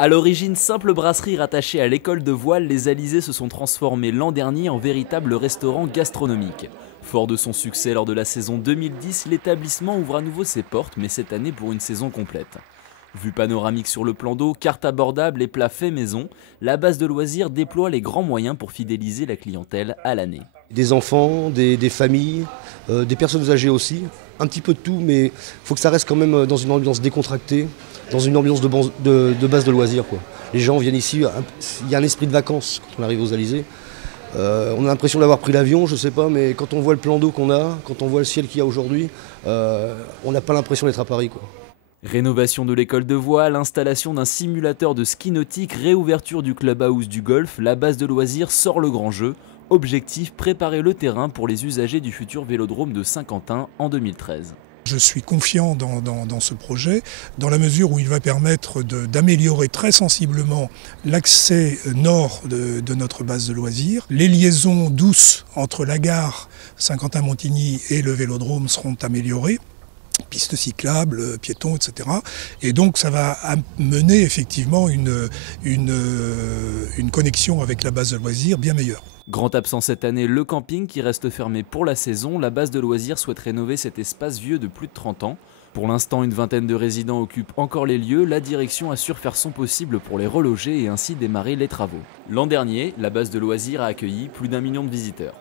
À l'origine simple brasserie rattachée à l'école de voile, les Alizés se sont transformés l'an dernier en véritable restaurant gastronomique. Fort de son succès lors de la saison 2010, l'établissement ouvre à nouveau ses portes, mais cette année pour une saison complète. Vue panoramique sur le plan d'eau, carte abordable et plats faits maison, la base de loisirs déploie les grands moyens pour fidéliser la clientèle à l'année. Des enfants, des familles, des personnes âgées aussi, un petit peu de tout, mais il faut que ça reste quand même dans une ambiance décontractée, dans une ambiance de base de loisirs, quoi. Les gens viennent ici, il y a un esprit de vacances quand on arrive aux Alizés. On a l'impression d'avoir pris l'avion, je sais pas, mais quand on voit le plan d'eau qu'on a, quand on voit le ciel qu'il y a aujourd'hui, on n'a pas l'impression d'être à Paris, quoi. Rénovation de l'école de voile, installation d'un simulateur de ski nautique, réouverture du clubhouse du golf, la base de loisirs sort le grand jeu. Objectif, préparer le terrain pour les usagers du futur vélodrome de Saint-Quentin en 2013. Je suis confiant dans ce projet, dans la mesure où il va permettre d'améliorer très sensiblement l'accès nord de notre base de loisirs. Les liaisons douces entre la gare Saint-Quentin-Montigny et le vélodrome seront améliorées. Pistes cyclables, piétons, etc. Et donc ça va amener effectivement une connexion avec la base de loisirs bien meilleure. Grand absent cette année, le camping qui reste fermé pour la saison. La base de loisirs souhaite rénover cet espace vieux de plus de 30 ans. Pour l'instant, une vingtaine de résidents occupent encore les lieux. La direction assure faire son possible pour les reloger et ainsi démarrer les travaux. L'an dernier, la base de loisirs a accueilli plus d'1 million de visiteurs.